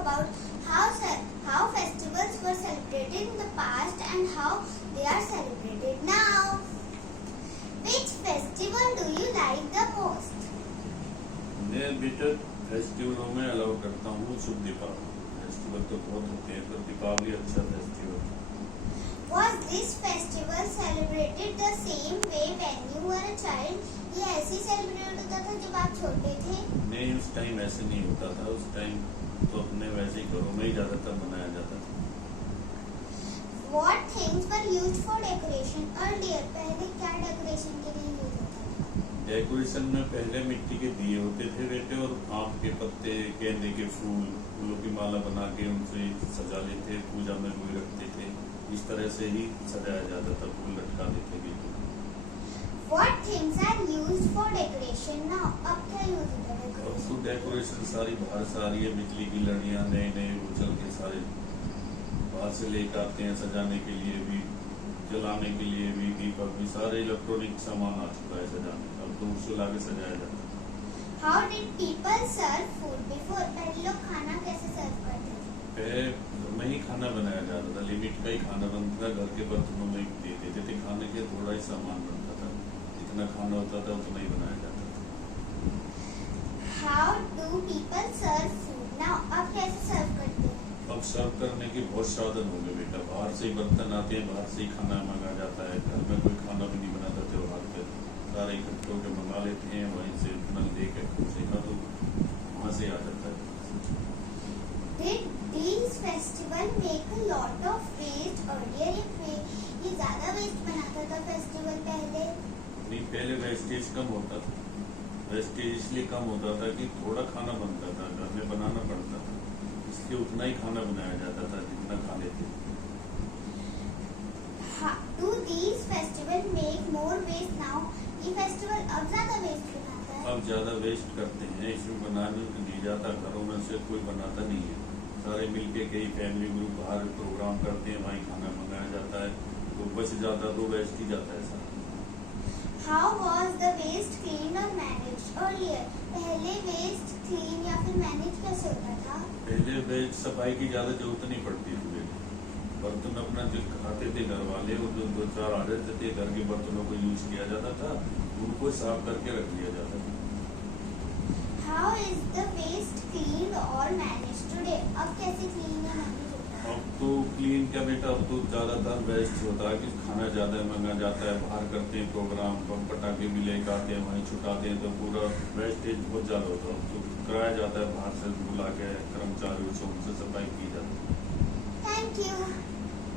about how festivals were celebrated in the past and how they are celebrated now. Which festival do you like the most? मैं बेटा फेस्टिवलों में allow करता हूँ शुभ Deepawali. Festival तो बहुत होते हैं पर दीपावली अच्छा festival. Was this festival celebrated the same way when you were a child? ये ऐसे ही सेलिब्रेट होता था जब आप छोटे थे? नहीं, उस टाइम ऐसे नहीं होता था। उस टाइम तो अपने वैसे ही घरों में ही ज्यादातर मनाया जाता था। What things were used for decoration earlier? पहले क्या डेकोरेशन के लिए यूज होता था? डेकोरेशन में पहले मिट्टी के दिए होते थे बेटे, और आम के पत्ते, गेंदे के फूलों की माला बना के उनसे सजा लेते, पूजा में रुई रखते थे। इस तरह से ही सजाया जाता था, फूल लटका देते बिल्कुल। What things are used for decoration now? अब क्या यूज होता है अब डेकोरेशन? तो डेकोरेशन सारी बाहर से आ रही है, बिजली की लड़ियां नए नए उछल के सारे बाहर से लेकर आते हैं, सजाने के लिए भी, जलाने के लिए भी, दीपक भी, सारे इलेक्ट्रॉनिक सामान आ चुका है सजाने का। अब तो उससे लाके सजाया जाता है। How did people serve food before? पहले लोग खाना कैसे सर्व करते थे? पहले घर में ही खाना बनाया जाता था, लिमिट का ही खाना बनता था, घर के बर्तनों में ही दे देते थे खाने के, थोड़ा ही सामान बनता था, जितना खाना होता था उतना ही बनाया जाता था। How do people serve food now? अब कैसे सर्व करते हैं? अब सर्व करने के बहुत साधन हो गए बेटा, बाहर से ही बर्तन आते हैं, बाहर से ही खाना मंगा जाता है। घर में कोई खाना भी नहीं बनाता त्योहार पे, सारे इकट्ठे होकर मंगा लेते हैं, वहीं से नल लेकर देखा तो वहाँ से आ जाता है। Did these festival make a lot of waste earlier? ये ज्यादा वेस्ट बनाता था फेस्टिवल पहले? नहीं, पहले वेस्टेज कम होता था। वेस्टेज इसलिए कम होता था कि थोड़ा खाना बनता था, घर में बनाना पड़ता था, इसलिए उतना ही खाना बनाया जाता था जितना खा लेते। Do these festival make more waste now? ये फेस्टिवल अब ज्यादा वेस्ट बनाता है? अब ज्यादा वेस्ट करते हैं, इसमें बनाने नहीं जाता, घरों में से कोई बनाता नहीं है। सारे मिलके कई फैमिली ग्रुप बाहर प्रोग्राम करते हैं, वहीं खाना मंगाया जाता है, तो बच जाता तो वेस्ट ही जाता है सारा। How was the waste cleaned or managed earlier? पहले वेस्ट क्लीन या फिर मैनेज कैसे होता था? पहले वेस्ट सफाई की ज्यादा जरूरत नहीं पड़ती थी, बर्तन अपना जो खाते थे घर वाले, वो जो दो चार आ जाते थे, घर के बर्तनों को यूज किया जाता था, उनको साफ करके रख लिया जाता था। How is the waste cleaned or managed today? अब कैसे क्लीन या मैनेज होता है? अब तो क्लीन क्या बेटा, अब तो ज्यादातर वेस्ट होता है कि खाना ज्यादा मंगा जाता है, बाहर करते हैं प्रोग्राम, बम पटाखे भी लेकर आते हैं, वहीं छुटाते हैं, तो पूरा वेस्टेज बहुत ज्यादा होता है। अब तो कराया जाता है, बाहर से बुला के कर्मचारियों से उनसे सफाई की जाती है।